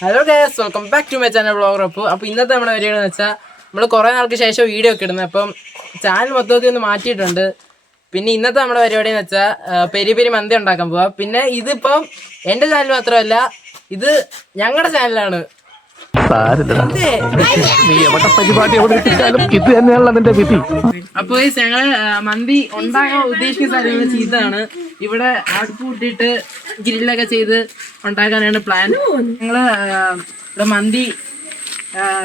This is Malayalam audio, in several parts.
Hello guys, welcome back to my channel vlogger. അപ്പോൾ ഇന്നത്തെ നമ്മുടെ പരിപാടി എന്ന് വെച്ചാൽ നമ്മൾ കുറേ നാൾക്ക് ശേഷം വീഡിയോ ഒക്കെ ഇടുന്നത്. അപ്പം ചാനൽ മൊത്തത്തിൽ ഒന്ന് മാറ്റിയിട്ടുണ്ട്. പിന്നെ ഇന്നത്തെ നമ്മുടെ പരിപാടി എന്ന് വെച്ചാൽ പെരി പെരി മന്തി ഉണ്ടാക്കാൻ പോവാം. പിന്നെ ഇതിപ്പം എൻ്റെ ചാനൽ മാത്രമല്ല, ഇത് ഞങ്ങളുടെ ചാനലാണ്. അപ്പോൾ ഞങ്ങൾ മന്തി ഉണ്ടാക്കാൻ ഉദ്ദേശിക്കുന്ന സ്ഥലങ്ങൾ ഇതാണ്. ഇവിടെ അടുപ്പ് കൂട്ടിയിട്ട് ഗ്രില്ലൊക്കെ ചെയ്ത് ഉണ്ടാക്കാനാണ് പ്ലാൻ. ഞങ്ങള് ഇവിടെ മന്തി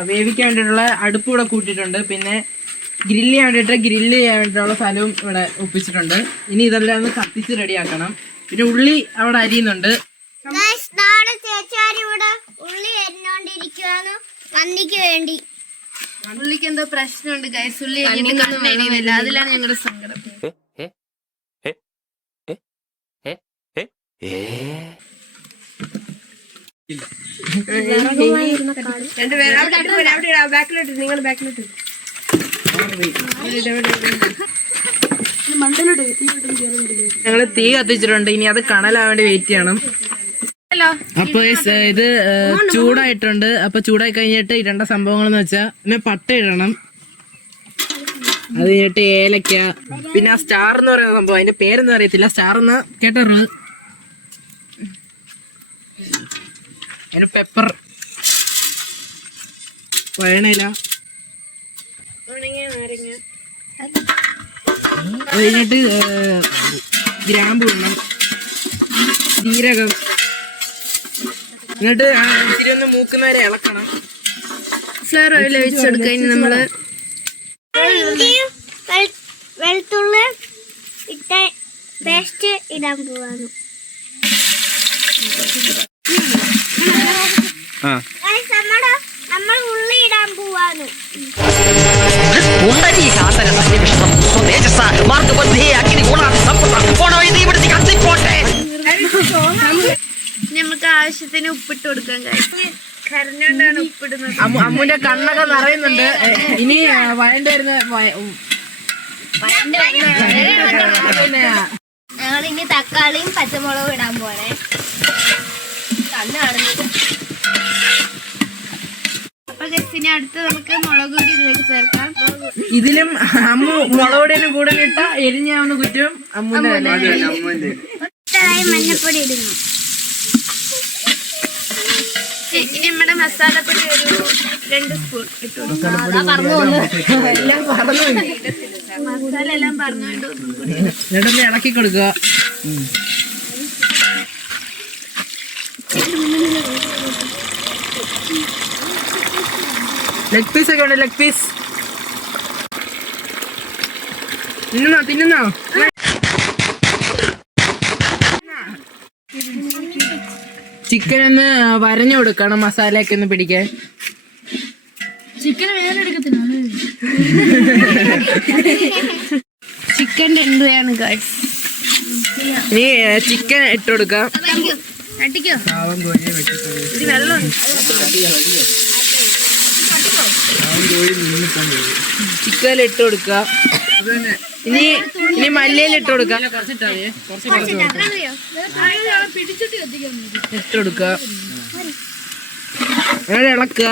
വേവിക്കാൻ വേണ്ടിയിട്ടുള്ള അടുപ്പ് ഇവിടെ കൂട്ടിയിട്ടുണ്ട്. പിന്നെ ഗ്രില്ല് ചെയ്യാൻ വേണ്ടിയിട്ടുള്ള സ്ഥലവും ഇവിടെ ഒപ്പിച്ചിട്ടുണ്ട്. ഇനി ഇതെല്ലാം ഒന്ന് കത്തിച്ച് റെഡിയാക്കണം. പിന്നെ ഉള്ളി അവിടെ അരിയുന്നുണ്ട്. ഉള്ളിക്ക് എന്തോ പ്രശ്നമുണ്ട് ഗൈസ്. ഉള്ളി അരിയുന്നില്ല, അതിലാണ് ഞങ്ങളുടെ സങ്കടം. ഞങ്ങള് തീ കത്തിച്ചിട്ടുണ്ട്. ഇനി അത് കണലാൻ വേണ്ടി വെയിറ്റ് ചെയ്യണം. അപ്പൊ ഇത് ചൂടായിട്ടുണ്ട്. അപ്പൊ ചൂടായി കഴിഞ്ഞിട്ട് ഇടേണ്ട സംഭവങ്ങൾ എന്ന് വെച്ചാൽ പിന്നെ പട്ട ഇടണം, അത് കഴിഞ്ഞിട്ട് ഏലക്ക, പിന്നെ ആ സ്റ്റാർ എന്ന് പറയുന്ന സംഭവം, അതിന്റെ പേരൊന്നും അറിയത്തില്ല. സ്റ്റാർ എന്ന് കേട്ടത്. അതിന് പെപ്പർ, വഴണയില, അത് കഴിഞ്ഞിട്ട് ഗ്രാമ്പു ഇടണം, ജീരകം, എന്നിട്ട് ഇത്തിരി ഒന്ന് മൂക്കുന്നവരെ ഇളക്കണം. ഫ്ലവർ ഓയിൽ ഒഴിച്ചെടുക്കുക. ഇനി നമ്മള് വെളുത്തുള്ളി ഇട്ട പേസ്റ്റ് ഇടാൻ പോവാണ്. നമ്മൾ ഉള്ളി ഇടാൻ പോവാണ്. നമുക്ക് ആവശ്യത്തിന് ഉപ്പിട്ട് കൊടുക്കാൻ കഴിയും. കരഞ്ഞോണ്ടാണ് ഉപ്പിടുന്നത്. അമ്മുന്റെ കണ്ണൊക്കെ നിറയുന്നുണ്ട്. ഇനി വഴണ്ട വരുന്ന ഞങ്ങളിനി തക്കാളിയും പച്ചമുളകും ഇടാൻ പോണേ. കണ്ണാണ്. അപ്പൊ ഗസിനെ അടുത്ത് നമുക്ക് മുളക് പൊടി ഇതിലേക്ക് ചേർക്കാം. ഇതിലും അമ്മു മുളക് പൊടിയിലും കൂടെ ഇട്ട എരിഞ്ഞാവുന്ന കുറ്റം അമ്മുന്റെ. മഞ്ഞപ്പൊടി ഇടുന്നു. ഇനി നമ്മുടെ മസാലപ്പൊടി ഒരു 2 സ്പൂൺ ഇട്ടു. മസാല എല്ലാം പറഞ്ഞുകൊണ്ട് എന്നിട്ടൊന്ന് ഇളക്കി കൊടുക്കുക. ലെഗ് പീസ് ഒക്കെ ഉണ്ട്. Leg piece തിന്നുന്നോ? ചിക്കൻ ഒന്ന് വരഞ്ഞു കൊടുക്കണം, മസാലയൊക്കെ ഒന്ന് പിടിക്കാൻ. ചിക്കൻ വേറെ എടുക്കത്തില്ല. ചിക്കൻ്റെ എന്താണ് ഗൈസ്? ഇനി ചിക്കൻ ഇട്ട് കൊടുക്കാം. ചിക്കൻ ഇട്ട് കൊടുക്കുക. ഇനി മല്ലിയിൽ ഇട്ട് കൊടുക്കാം. ഇട്ട് കൊടുക്കുക, ഇളക്കുക.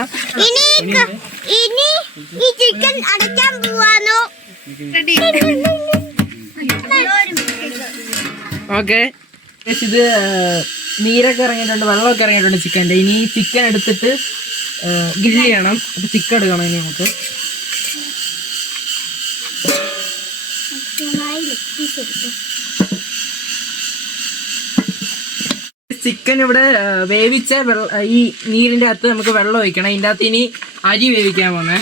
ഓക്കെ, ഇത് നീരൊക്കെ ഇറങ്ങിയിട്ടുണ്ട്, വെള്ളമൊക്കെ ഇറങ്ങിയിട്ടുണ്ട് ചിക്കൻ്റെ. ഇനി ചിക്കൻ എടുത്തിട്ട് ഗ്രില്ല് ചെയ്യണം. അപ്പൊ ചിക്കൻ എടുക്കണം ഇനി നമുക്ക്. ചിക്കൻ ഇവിടെ വേവിച്ച ഈ നീരിന്റെ അകത്ത് നമുക്ക് വെള്ളം ഒഴിക്കണം. ഇതിൻ്റെ അകത്ത് ഇനി അരി വേവിക്കാൻ പോന്നെ.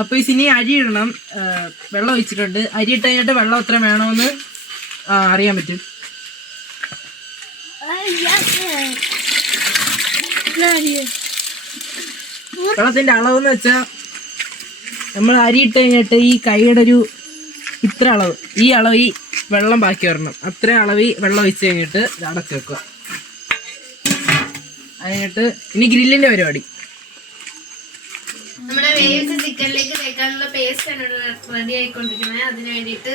അപ്പൊ ഇനി അരി ഇടണം. വെള്ളം ഒഴിച്ചിട്ടുണ്ട്. അരി ഇട്ട് കഴിഞ്ഞിട്ട് വെള്ളം എത്ര വേണമെന്ന് അറിയാൻ പറ്റും. വെള്ളത്തിന്റെ അളവെന്ന് വെച്ചാൽ നമ്മൾ അരി ഇട്ട് കഴിഞ്ഞിട്ട് ഈ കൈയുടെ ഒരു ഇത്ര അളവ്, ഈ അളവ് ഈ വെള്ളം ബാക്കി വരണം. അത്ര അളവ് വെള്ളം ഒഴിച്ച് കഴിഞ്ഞിട്ട് അടച്ചു വെക്കുക. അതിനിട്ട് ഇനി ഗ്രില്ലിന്റെ പരിപാടി. നമ്മുടെ വേവിച്ച ചിക്കനിലേക്ക് തേക്കാനുള്ള പേസ്റ്റ് ആണ് റെഡി ആയിക്കൊണ്ടിരിക്കുന്നത്. അതിന് വേണ്ടിയിട്ട്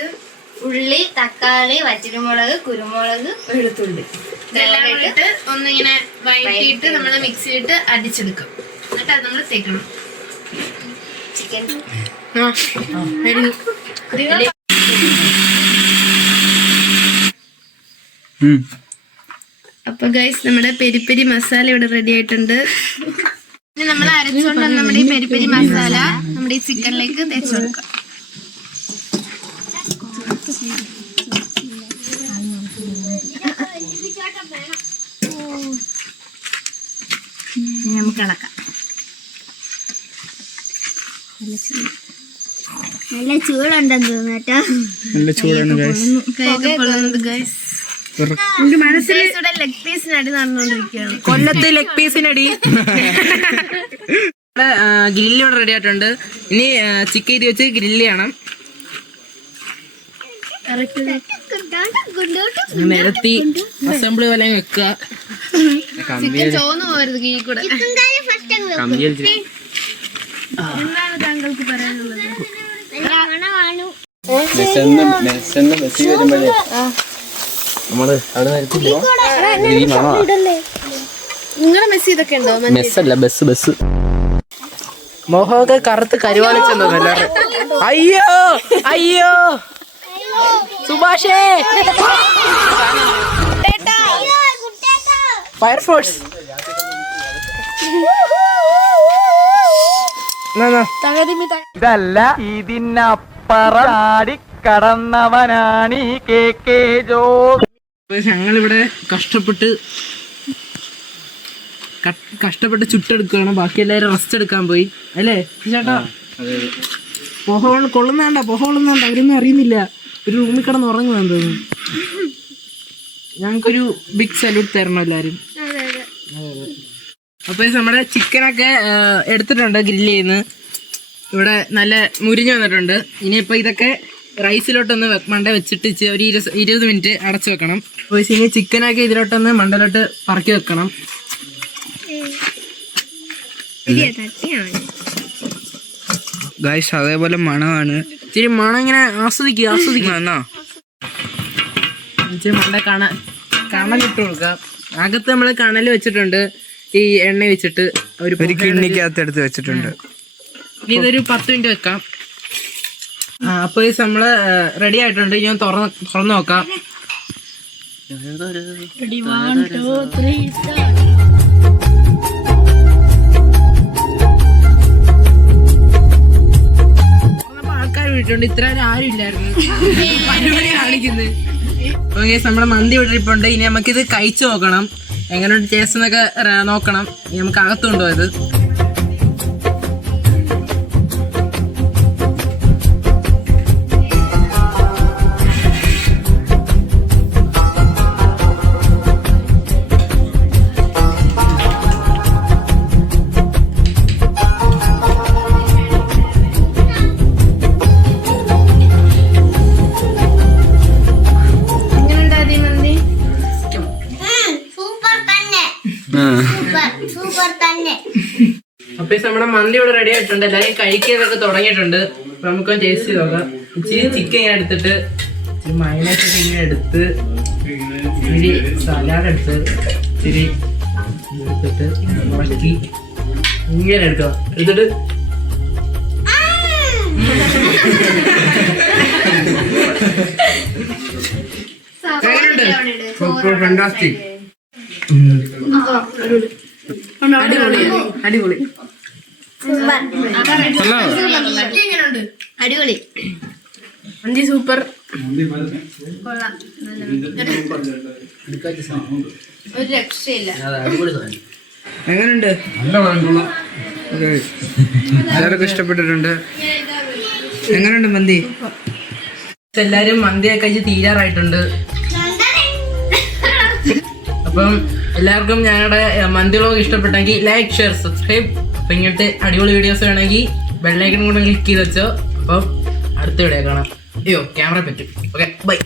ഉള്ളി, തക്കാളി, വറ്റൽമുളക്, കുരുമുളക്, വെളുത്തുള്ളി ഇതെല്ലാം ഇട്ട് ഒന്നിങ്ങനെ വഴറ്റിയിട്ട് നമ്മൾ മിക്സിയിട്ട് അടിച്ചെടുക്കും. എന്നിട്ട് അത് നമ്മൾ തേക്കണം. ചിക്കൻ അപ്പൊ ഗൈസ് നമ്മുടെ പെരി പെരി മസാല ഇവിടെ റെഡി ആയിട്ടുണ്ട്. ഇനി നമ്മൾ അരച്ചുകൊണ്ട് നമ്മുടെ ഈ പെരി പെരി മസാല നമ്മുടെ ഈ ചിക്കനിലേക്ക് തേച്ച് കൊടുക്കാം. നമുക്ക് ഇളക്കാം. നല്ല ചൂടുണ്ടെന്ന് തോന്നുന്നു കേട്ടോ. നല്ല ചൂടാണ് ഗൈസ്. ലെഗ് പീസിനടി നടന്നുകൊണ്ടിരിക്കുകയാണ്. കൊല്ലത്ത് ലെഗ് പീസിനടി. ഗ്രില്ലിവിടെ റെഡി ആയിട്ടുണ്ട്. ഇനി ചിക്കൻ ഇത് വെച്ച് ഗ്രില്ല് ചെയ്യണം. നിരത്തി അസംബ്ലി പോലെ വെക്കുക. ചിക്കൻ ചോന്ന് പോകരുത് കീഴിൽ കൂടെ. എന്താണ് താങ്കൾക്ക് പറയാനുള്ളത്? നിങ്ങളുടെ മെസ്സി ഇതൊക്കെ ഉണ്ടോ? മെസ്സല്ല, ബസ് ബസ്. മോഹമൊക്കെ കറുത്ത് കരുവാളിച്ചെന്ന് തോന്നുന്നു. അയ്യോ അയ്യോ സുഭാഷേ, ഫയർഫോഴ്സ്. ഇതല്ല ഇതിനപ്പറാടി കടന്നവനാണ് KK ജോസ്. ഞങ്ങളിവിടെ കഷ്ടപ്പെട്ട് ചുട്ടെടുക്കുകയാണ്. ബാക്കി എല്ലാവരും റെസ്റ്റ് എടുക്കാൻ പോയി അല്ലേ ചേട്ടാ? പുക കൊള്ളുന്നാണ്ട, പുക കൊള്ളുന്നാണ്ട. അവരൊന്നും അറിയുന്നില്ല. ഒരു റൂമിൽ കിടന്ന് ഉറങ്ങുവാന്ന് തോന്നുന്നു. ഞങ്ങൾക്കൊരു ബിഗ് സല്യൂട്ട് തരണം എല്ലാവരും. അപ്പോൾ നമ്മുടെ ചിക്കനൊക്കെ എടുത്തിട്ടുണ്ട് ഗ്രില്ല് ചെയ്യുന്നത്. ഇവിടെ നല്ല മുരിഞ്ഞ് വന്നിട്ടുണ്ട്. ഇനിയിപ്പോൾ ഇതൊക്കെ റൈസിലോട്ടൊന്ന് മണ്ട വെച്ചിട്ട് ഒരു 20 മിനിറ്റ് അടച്ചു വെക്കണം. അപ്പോൾ ഇനി ചിക്കനൊക്കെ ഇതിലോട്ടൊന്ന് മണ്ടയിലോട്ട് പറക്കി വെക്കണം. ഗൈസ് അതേപോലെ മണമാണ്. ഇച്ചിരി മണം ഇങ്ങനെ ആസ്വദിക്കുക എന്നാ. ഇച്ചിരി മണ്ട കണലിട്ട് കൊടുക്കാം. അകത്ത് നമ്മൾ കണൽ വെച്ചിട്ടുണ്ട്. ഈ എണ്ണ വെച്ചിട്ട് ഒരു കിണ്ണിക്കകത്ത് എടുത്ത് വെച്ചിട്ടുണ്ട്. ഇനി ഇതൊരു 10 മിനിറ്റ് വെക്കാം. അപ്പോൾ നമ്മള് റെഡി ആയിട്ടുണ്ട്. ഇനി തുറന്ന് നോക്കാം. ആൾക്കാർ വീട്ടുണ്ട്. ഇത്ര ആരും ഇല്ലായിരുന്നു. പരിപാടി കാണിക്കുന്നത്. നമ്മുടെ മന്തി വിട്ടിരിപ്പുണ്ട്. ഇനി നമുക്കിത് കഴിച്ചു നോക്കണം. എങ്ങനെയുണ്ട് ടേസ്റ്റ് എന്നൊക്കെ നോക്കണം. ഇനി നമുക്ക് അകത്തുകൊണ്ടുപോയത്. അപ്പൊ നമ്മുടെ മന്തി ഇവിടെ റെഡി ആയിട്ടുണ്ട്. എല്ലാവരും കഴിക്കുന്നതൊക്കെ തുടങ്ങിയിട്ടുണ്ട്. അപ്പൊ നമുക്ക് ടേസ്റ്റ് ചെയ്ത് നോക്കാം. ഇച്ചിരി ചിക്കൻ ഇങ്ങനെ എടുത്തിട്ട് ഇച്ചിരി മൈനസ് ഒക്കെ ഇങ്ങനെ എടുത്ത് ഇച്ചിരി സലാഡ് എടുത്ത് ഇച്ചിരി എടുത്തിട്ട് മുളക്കി ഇങ്ങനെ എടുക്കുക. എടുത്തിട്ട് ഫാന്റാസ്റ്റിക്. അടിപൊളി. അടിപൊളി മന്തി സൂപ്പർ. ഒരു രക്ഷയില്ല. എങ്ങനെയുണ്ട്? എല്ലാവർക്കും ഇഷ്ടപ്പെട്ടിട്ടുണ്ട്. എങ്ങനെയുണ്ട് മന്തി? എല്ലാരും മന്തിയൊക്കെ കഴിച്ച് തീരാറായിട്ടുണ്ട്. അപ്പം എല്ലാവർക്കും ഞങ്ങളുടെ മന്തി വ്ലോഗ് ഇഷ്ടപ്പെട്ടെങ്കിൽ ലൈക്ക്, ഷെയർ, സബ്സ്ക്രൈബ്. അപ്പം ഇങ്ങനത്തെ അടിപൊളി വീഡിയോസ് വേണമെങ്കിൽ ബെല്ലൈക്കൺ കൂടെ ക്ലിക്ക് ചെയ്ത് വെച്ചോ. അപ്പം അടുത്ത വീഡിയോ കാണാം. അയ്യോ ക്യാമറ പറ്റും. Okay bye.